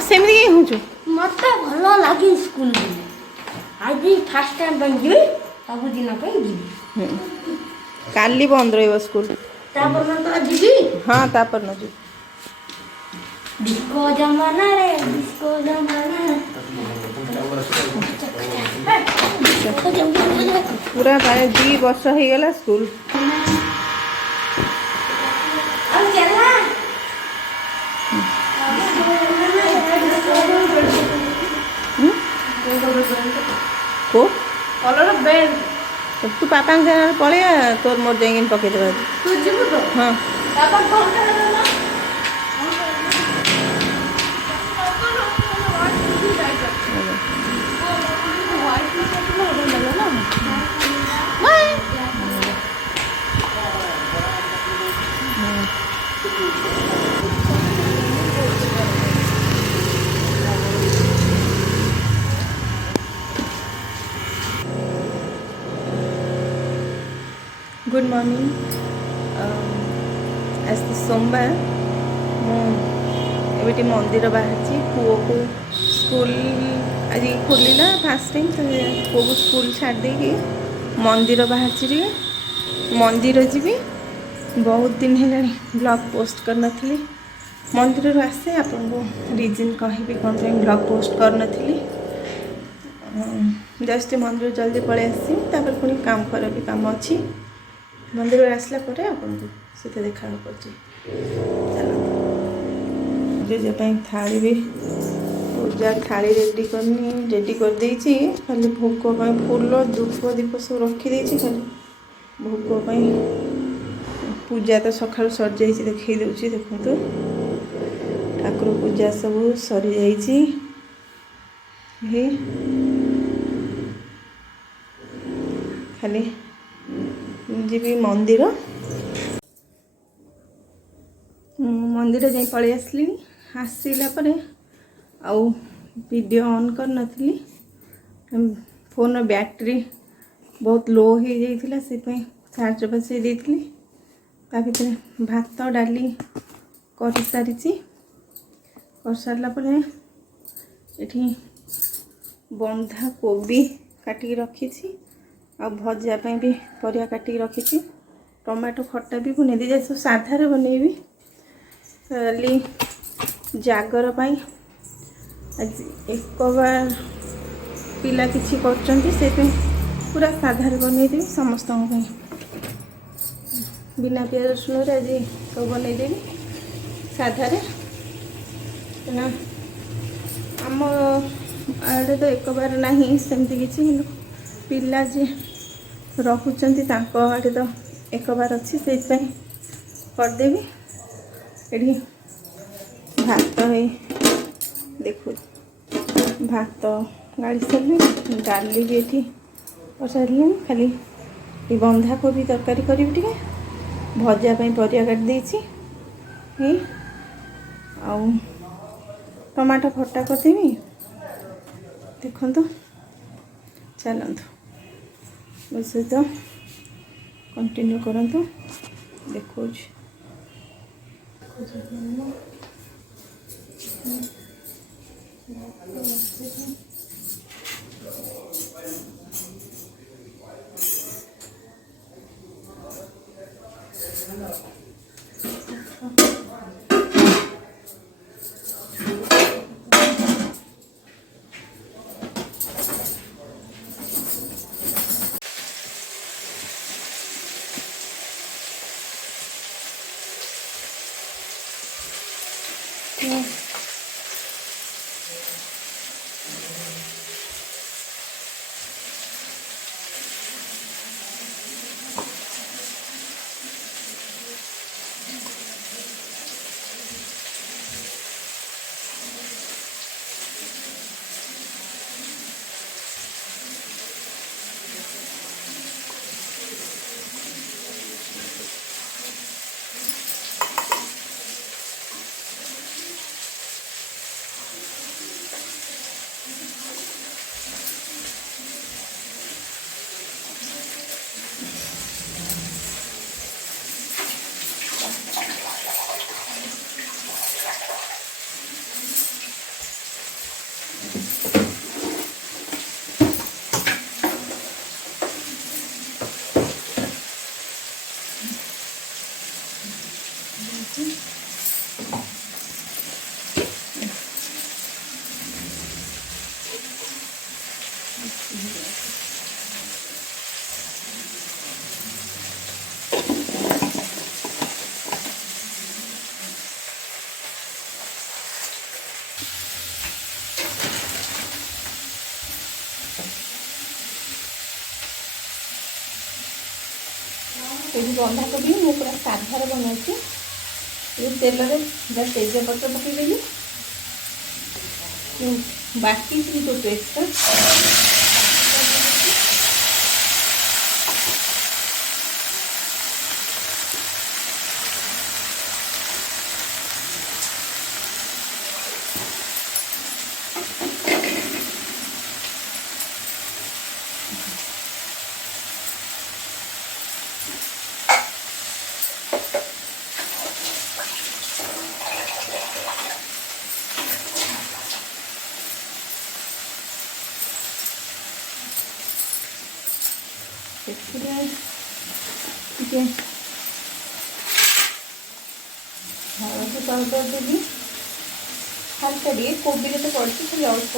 सेमती कहीं हूँ मत भल लगे स्कूल आज फास्ट टाइम जी सबुदिन जी काली बंद रही स्कूल जी हाँ तापर न जी डिस्को जमाना रे डिस्को जमाना पूरा माने 2 वर्ष हो गला स्कूल को कलर बेल्ट तू पापा पड़े तोर मोर जाइन पकईदे तू जीवु तो हाँ पापा फोन कर गुड मॉर्निंग आज तो सोमवार मुझे मंदिर बाहर पुओ को स्कूल आज खोलला फास्ट टाइम तो पुओ को स्कूल छाड़ देगी मंदिर बाहर मंदिर जीवी बहुत दिन है ब्लॉग पोस्ट कर नी मंदिर आसे आपन को रिजन कहि कौन ब्लॉग पोस्ट कर नी जस्ट मंदिर जल्दी पलि आसी पुणी काम कर भी काम अच्छी मंदिर आसला आपन को सीधे देखा पड़े चलो थाली भी पूजा थाली रेडी करनी रेडी कर देछि खाली भोग फूल धूप दीप सब रखी खाली भोग पूजा तो सका सर जा देखई दूसरी देखु ठाकुर पूजा सब सरी जाइए खाली जी मंदिर मंदिर जाई पलि आसली आसला आउ वीडियो ऑन कर नथली फोन बैटरी बहुत लो हो जाइए से चार्ज बसई देती ता भीतर भात डाली कर सारी कर सारापर ये बंधा कोबी काटिक रखी आ भजापी भी परिया काटिक रखी टमाटो खट्टा भी बन दी सब साधार बनैबी खाली जागर पाई आज एक बार पिला किसी कर पूरा साधार बनईदेवी समस्त बिना प्याज रसुण आज सब बनईदेवी साधार आम आड़े तो एक बार ना सेमती किसी पिला जी रखुंट आड़े तो एक बार अच्छी से करदेवी ये भात है देखो भात गाड़ी सारे डाली भी ये कर सारे खाली ये बंधा कोबी तरकारी करी टे भजापी परिया काट देछि आउ टमाटो खट्टा करदेवी देखु चलतु मो सहित कंटिन्यू करंतु देखो ये बंधाकोबी मु पूरा साधार बनाऊँ ये तेल में तेजपत्र पकईदेली बाकी जो पेस्ट ଟିକେ हल्दी पाउडर देवी हल्का दिए कोबी तो पड़ती खाली अल्प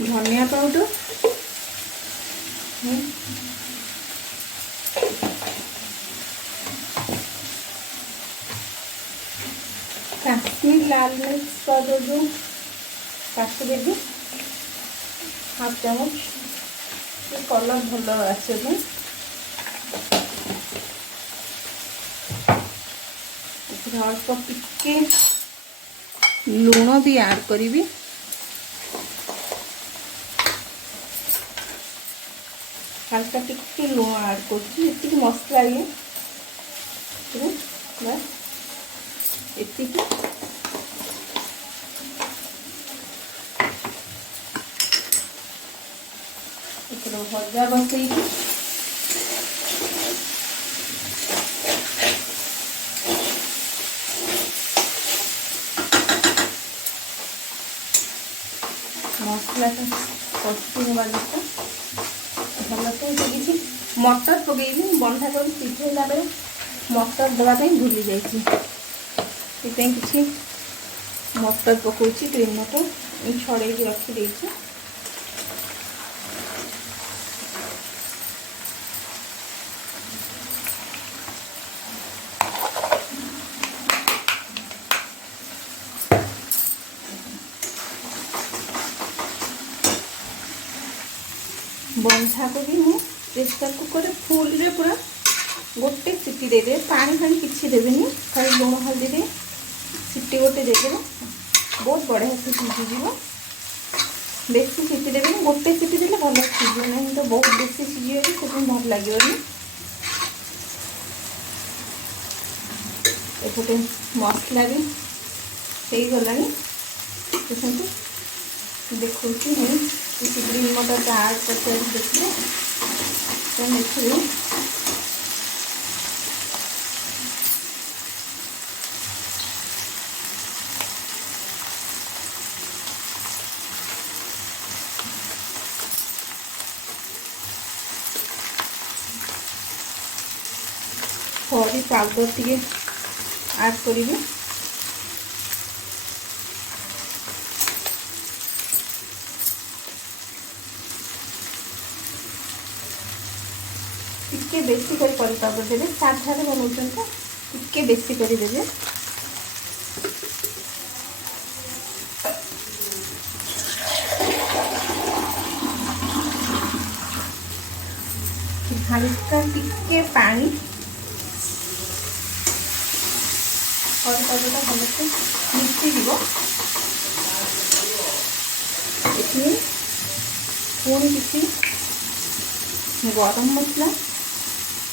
धनिया पाउडर काश्मीर लाल मिर्च पाउडर जो काटी देवी हाफ चामच कलर भल आसने अल्प टिके लुण भी ऐड करी हल्का टिके लुण ऐड कर मसला ये बस ये भजा बसई मसला कषी हवा देखो भल से किसी मटर पकईबी बंधाकोबी सीझेला बेले मटर देवाई भूली जाइए किसी मटर पकाउची ग्रीन मटर छड़े रखी बंधाकोबी मु प्रेसर कुकर फुल रे पूरा गोटे सीटी देदे पानी फानी किसी देवेनि खाली लुण हल्दी दे सीटी गोटे देदे बहुत बढ़िया से सीझीज बेसी सीटी देवे गोटे सीटी देले भल सीझे ना तो बहुत बेसी सीझे से भल लगे एपटे मसला भी हो गला देखो ग्रीन मटर का ऐड करते देखिए हरी पाउडर टे ऐड करी टिके बेसी करी पाउडर देवे साधार बनाऊँ तो टिके बेसी करी देवे हल्का टिके पानी और पाउडर भल से मिसीज पुणी किसी गरम मसला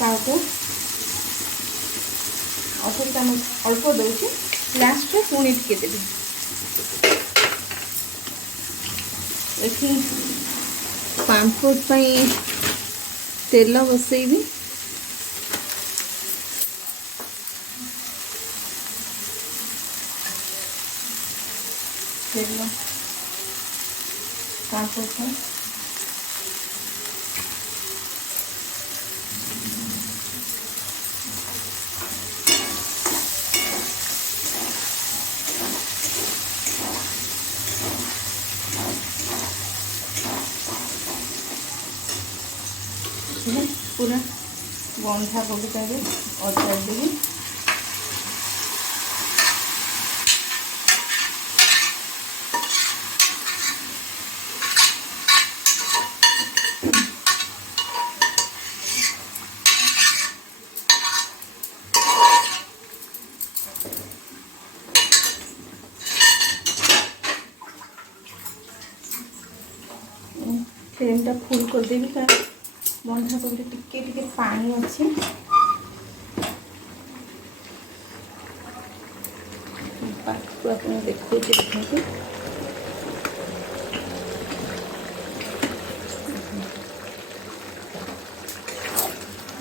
पाउडर अधा चामच अल्प दूसरी लास्ट में पुणी टिके देवी ये पांपड़ तेल बसैबी तेल पांपड़ पूरा बंधाकोबी टाइम अचार देवी। फ्लेमटा फुल करदेवी कारण बंधाकोबी टिके टिके पानी अच्छी। पाखु आप देखते देखते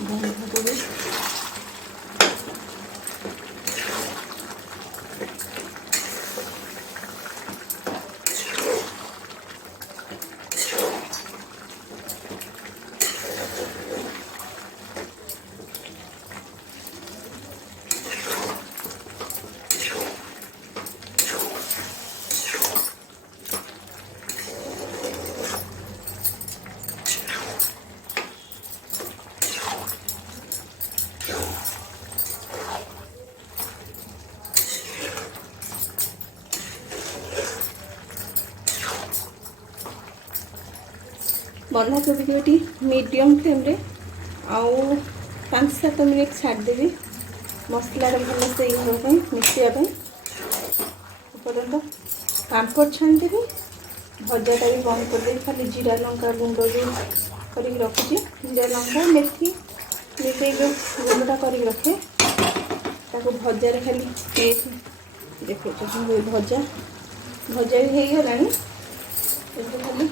बंधाकोबी बंधाकोबी को ये मीडियम फ्लेम रे आउ 5-7 मिनट छाड़देवी मसला भल से मिसापी पर्यटन पापड़ छाणदेवी। भजाटा भी बंद करदेवी खाली जीरा लंका गुंड जो कर रखुची जीरा लंका मेथी मिसे जो गुंडा कर रखे भजार खाली देख भजा भजा भी हो गला खाली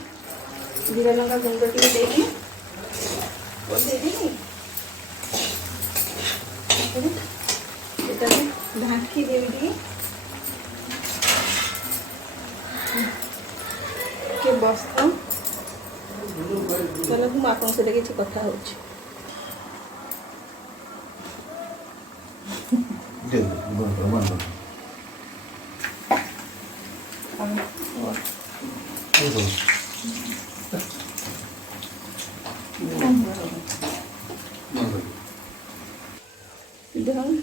जीरा लंका गुंड टे देगी ढाँकी देवी के बसता चलो मुझे आप किसी कथा हो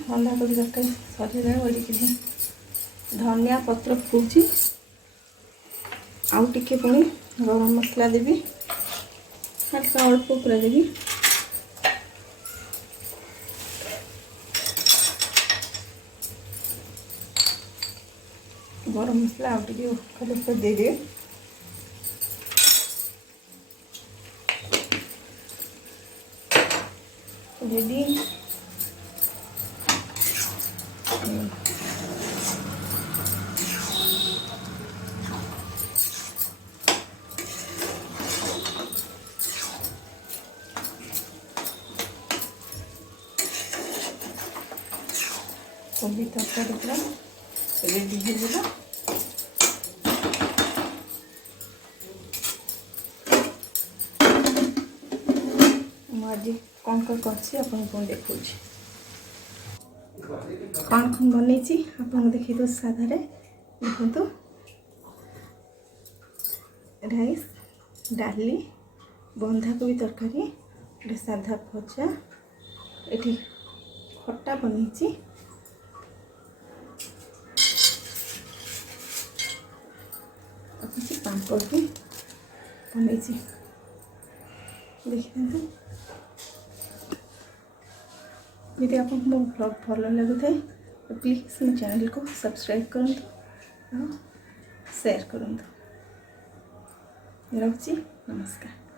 बंधाकोबी तरकारी सरिगला धनिया पत्र फूची आउ टिके पुणी गरम मसला देवी हल्का अल्प पूरा देवी गरम मसला आउ टिके खाली ऊपर दे दे रेडी। कोबी तरकारी पूरा रेडी हो आज कौन कौन करछी आपन को देखौ छी कौन कौन बनैछि आपन देखि तो साधा रे देखो तो राइस डाली बंधाकोबी तरकारी गोटे साधा भजा एठी खट्टा बनैछि किसी पापड़ भी बनैछि देखिए। यदि आपको मो ब्लॉग भल लगुए तो प्लीज़ मो चैनल को सब्सक्राइब करूँ और शेयर करूँ। रखुची नमस्कार।